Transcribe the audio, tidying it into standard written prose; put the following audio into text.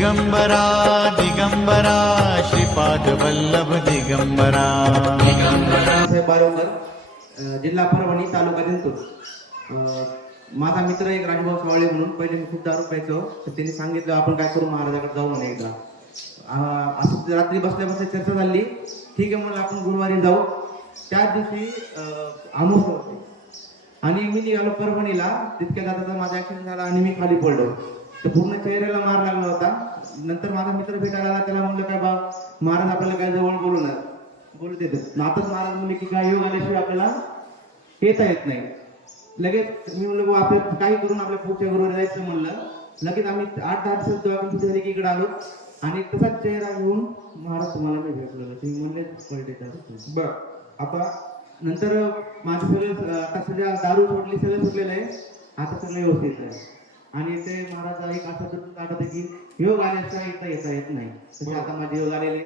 दिगंबरा दिगंबरा श्रीपाद वल्लभ दिगंबरा साहेब बारोकर जिल्हा परभणी तालुका जिंतूर। माझा मित्र एक राजभाऊ सावळे म्हणून, पहिले मी खूप दारू प्यायचो, तर त्यांनी सांगितलं आपण काय करू, महाराजाकडे जाऊ म्हणे एकदा। असं रात्री बसल्या बसल्या चर्चा झाली, ठीक आहे म्हणलं आपण गुरुवारी जाऊ। त्याच दिवशी अमावस्या होती आणि मी निघालो परभणीला। तितक्या जाता माझा ऍक्सिडेंट झाला आणि मी खाली पडलो, तर पूर्ण चेहऱ्याला मार लागला होता। नंतर माझा मित्र भेटायला आला, त्याला म्हणलं काय बा महाराज आपल्याला काय जवळ बोलू देतात, नातच महाराज म्हणले की काय योग आल्याशिवाय आपल्याला येता येत नाही। लगेच मी म्हणलं आपल्या काही करून आपल्या पुढच्या बरोबर जायचं म्हणलं। लगेच आम्ही 8-10 दिवस दवाखान्यात इकडे आलो आणि तसाच चेहरा घेऊन महाराज तुम्हाला मी भेटलो, तुम्ही म्हणले कळते बर। आता नंतर माझं सगळं आता सध्या दारू सोडली, सगळं सुटलेलं आहे, आता सगळं व्यवस्थित आहे। आणि ते महाराज एक असं काढत की योग आल्याशिवाय येता येत नाही, तसे आता माझे योग आलेले